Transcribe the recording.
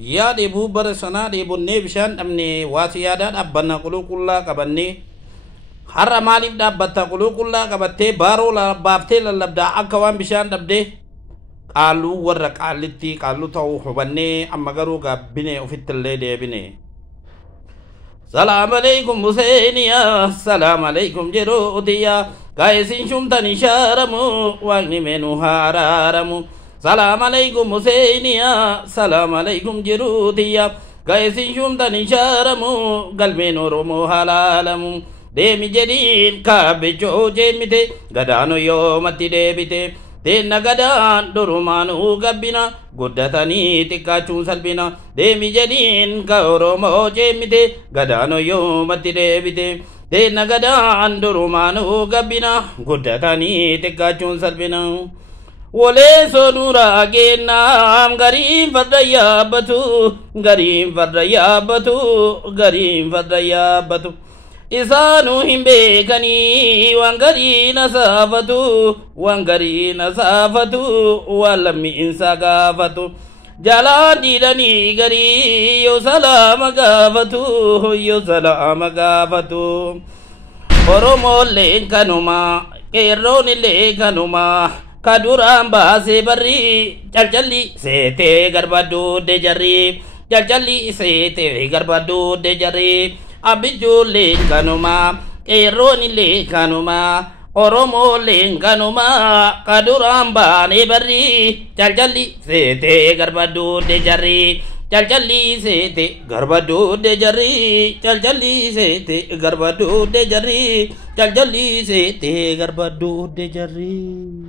yaa dheebuu bara sanaa dheebonnee bishaan dhabne waasi yaadaa dhaabbanna quluqullaa qabanne har'a maaliif dhaabbatta quluqullaa qabattee baaroo baaftee lallabdaa akka waan bishaan dhabde qaaluu warra qaallitti qaallu ta'uu hubannee amma garuu gaabbine ofittillee deebine. Salaam alaikum Huseeniya, salaam alaikum Jeroodiya, gaa'isin shumtani shaaramu waaqni menu haaraaramu. Salaam alaikum Huseeniya, salaam alaikum Jeroodiya, gaa'isin shumtani shaaramu galmeen Oromoo halaalamu. Deemi jedhiin kaabbechoo jeemite gadaano yoomatti deebite. Teenna gadaan durumaanuu gabbina guddatanii xiqqaachuun salphina. Deemi jedhiin ka Oromoo jeemite gadaano yoomatti deebite. Teenna gadaan durumaanuu gabbina guddatanii xiqqaachuun salphina. Wolee sonuraa geennaam gariin farda yaabbatu gariin farda yaabbatu gariin farda yaabbatu. Isaanu hin beekanii waan garii na saafatu waan garii na saafatu waan lammiinsa gaafatu. Jalaan dhiidhanii garii yoo salaama gaafatu yoo salaama gaafatu. Oromoolee kanuma qeerroonillee kanuma ka duraan baasee barri calcalli seetee garbadduudde jarri calcalli seetee garbadduudde jarri. Abijoolee kanuma qeerroonillee kanuma Oromoolee kanuma ka duraan baanee barri calcalli seetee garbadduudde jarri calcalli seetee garbadduudde jarri calcalli seetee garbadduudde jarri calcalli seetee garbadduudde jarri.